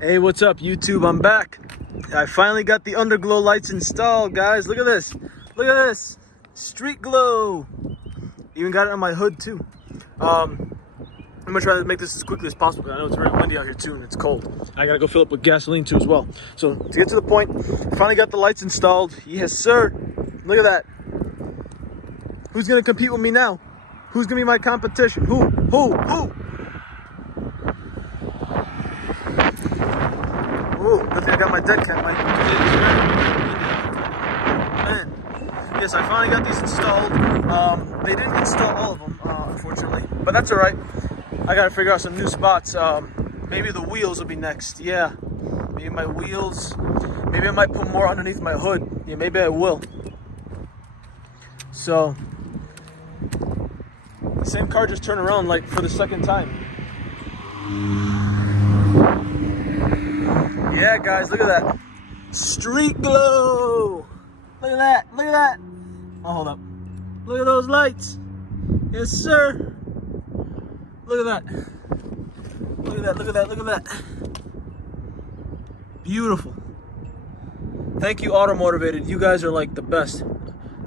Hey, what's up, YouTube? I'm back. I finally got the underglow lights installed, guys. Look at this. Look at this. Street glow. Even got it on my hood, too. I'm gonna try to make this as quickly as possible because I know it's very windy out here, too, and it's cold. I gotta go fill up with gasoline, too, as well. So, to get to the point, finally got the lights installed. Yes, sir. Look at that. Who's gonna compete with me now? Who's gonna be my competition? Who? Ooh, good thing I got my dead cat mic. Man, yes, I finally got these installed. They didn't install all of them, unfortunately, but that's all right. I gotta figure out some new spots. Maybe the wheels will be next. Yeah, maybe my wheels. Maybe I might put more underneath my hood. Yeah, maybe I will. So, the same car just turned around like for the second time. Yeah, guys, look at that. Street glow. Look at that. Look at that. Oh, hold up. Look at those lights. Yes, sir. Look at that. Look at that. Look at that. Look at that. Beautiful. Thank you, Automotivated. You guys are like the best.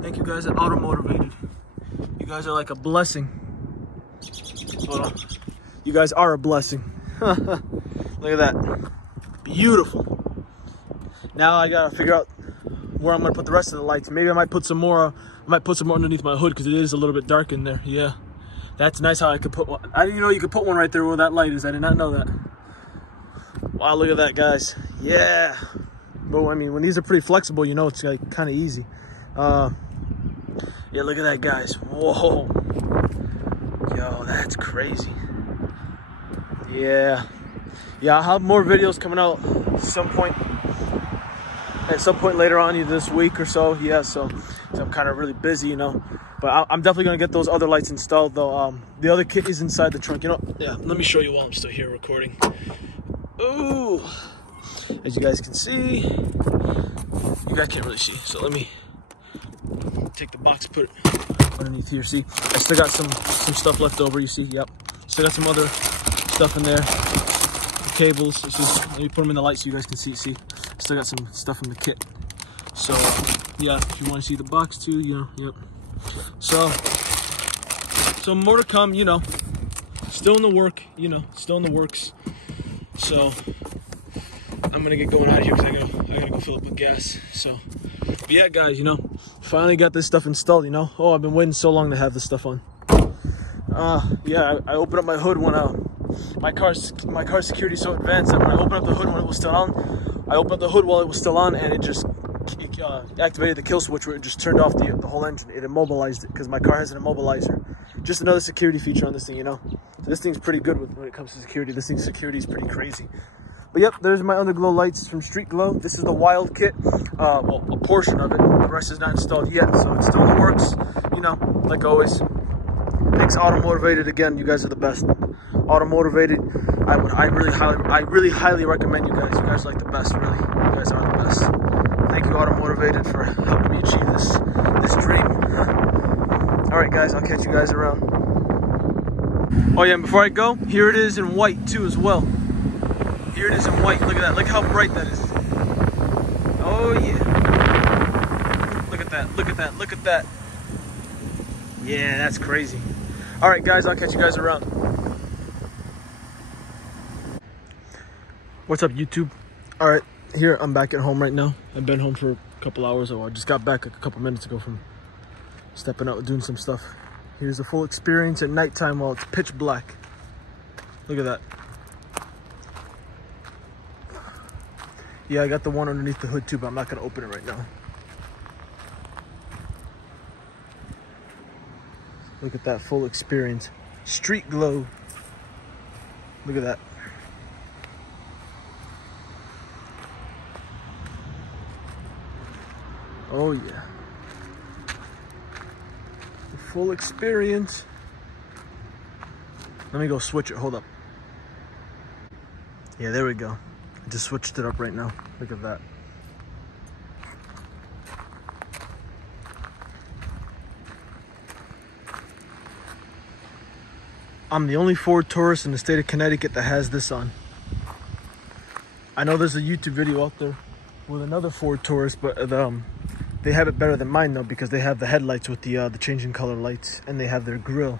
Thank you guys at Automotivated. You guys are like a blessing. Well, you guys are a blessing. Look at that. Beautiful. Now I gotta figure out where I'm gonna put the rest of the lights. Maybe I might put some more. I might put some more underneath my hood because it is a little bit dark in there. Yeah, that's nice. How I could put one. I didn't even know you could put one right there where that light is. I did not know that. Wow, look at that, guys. Yeah. But I mean, when these are pretty flexible, you know, it's like kind of easy. Yeah, look at that, guys. Whoa. Yo, that's crazy. Yeah. Yeah, I'll have more videos coming out at some point later on, either this week or so. Yeah, so I'm kind of really busy, you know. But I'm definitely going to get those other lights installed, though. The other kit is inside the trunk, you know. Yeah, let me show you while I'm still here recording. Ooh. As you guys can see. You guys can't really see, so let me take the box, put it underneath here. See, I still got some stuff left over, you see. Yep, still got some other stuff in there. Cables. See, let me put them in the light so you guys can see. Still got some stuff in the kit. So yeah, if you want to see the box too, you know. Yep. So more to come, you know. Still in the work, you know. Still in the works. So I'm gonna get going out of here because I gotta go fill up with gas. So, but yeah, guys, you know, finally got this stuff installed. You know, oh, I've been waiting so long to have this stuff on. Yeah, I opened up my hood when my car's security is so advanced that when I opened up the hood when it was still on, I opened up the hood while it was still on, and it just activated the kill switch where it just turned off the whole engine. It immobilized it because my car has an immobilizer. Just another security feature on this thing, you know. So this thing's pretty good when it comes to security. This thing's security is pretty crazy. But yep, there's my underglow lights from Street Glow. This is the wild kit. Well, a portion of it. The rest is not installed yet, so it's still in the works. You know, like always. Thanks, Automotivated. Again, you guys are the best. Automotivated. I really highly recommend you guys. You guys are like the best, really. You guys are the best. Thank you, Automotivated, for helping me achieve this dream. All right, guys, I'll catch you guys around. Oh yeah, and before I go, here it is in white too, as well. Here it is in white. Look at that. Look how bright that is. Oh yeah. Look at that. Look at that. Look at that. Yeah, that's crazy. All right, guys, I'll catch you guys around. What's up, YouTube? All right, here I'm back at home right now. I've been home for a couple hours. I just got back like a couple minutes ago from stepping out and doing some stuff. Here's the full experience at nighttime while it's pitch black. Look at that. Yeah, I got the one underneath the hood too, but I'm not gonna open it right now. Look at that full experience. Street glow. Look at that. Oh yeah. The full experience. Let me go switch it, hold up. Yeah, there we go. I just switched it up right now. Look at that. I'm the only Ford Taurus in the state of Connecticut that has this on. I know there's a YouTube video out there with another Ford Taurus, but they have it better than mine though, because they have the headlights with the changing color lights, and they have their grill.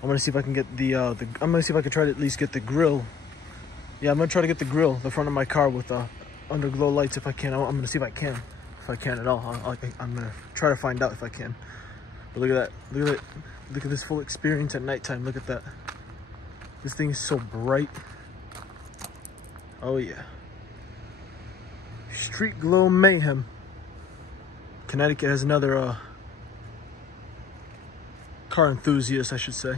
I'm gonna see if I can get I'm gonna see if I can try to at least get the grill. Yeah, I'm gonna try to get the grill, the front of my car with underglow lights if I can. I'm gonna see if I can. If I can at all, I'm gonna try to find out if I can. But look at that. Look at it. Look at this full experience at nighttime. Look at that. This thing is so bright. Oh yeah. Street glow mayhem. Connecticut has another car enthusiast, I should say.